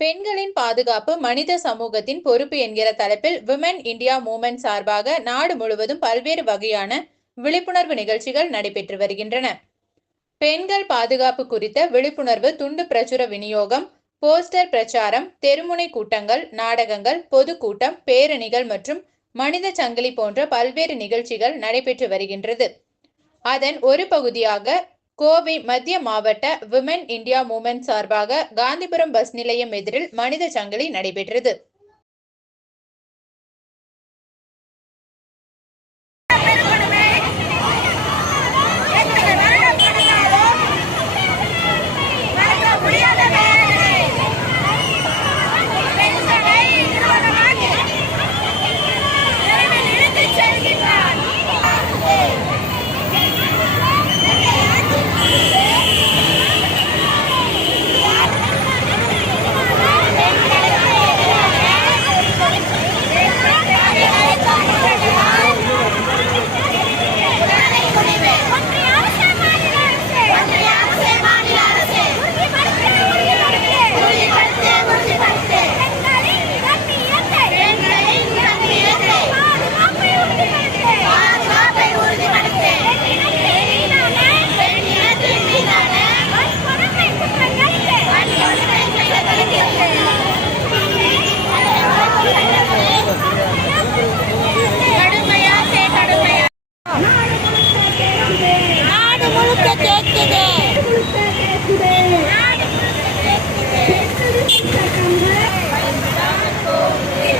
பெண்களின் பாதுகாப்பு மனித சமூகத்தின் பொறுப்பு என்கிற தலைப்பில் விமன் இந்தியா மூமென்ட் சார்பாக நாடு முழுவதும் பல்வேறு வகையான விழிப்புணர்வு நிகழ்ச்சிகள் நடைபெற்று வருகின்றன. பெண்கள் பாதுகாப்பு குறித்த விழிப்புணர்வு துண்டு பிரச்சுர விநியோகம் போஸ்டர் பிரச்சாரம் தெருமுனை கூட்டங்கள் நாடகங்கள் பொதுக்கூட்டம் பேரணிகள் மற்றும் மனித சங்கிலி போன்ற பல்வேறு நிகழ்ச்சிகள் நடைபெற்று வருகின்றது. அதன் ஒரு பகுதியாக கோவை மத்திய மாவட்ட விமென் இந்தியா மூமென்ட் சார்பாக காந்திபுரம் பஸ் நிலையம் எதிரில் மனித சங்கிலி நடைபெற்றது.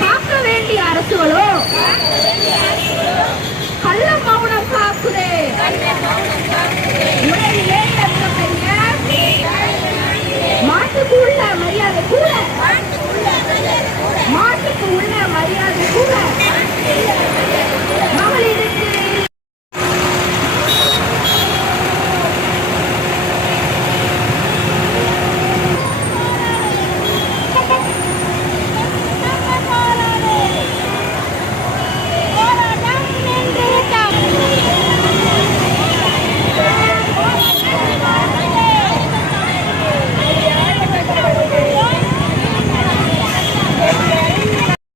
காக்க வேண்டிய அரசுகளோ? கள்ள மௌனம் காக்குதே. உலகிலே மாட்டுக்கு உள்ள மரியாதை கூட. மாட்டுக்கு உள்ள மரியாதை கூட.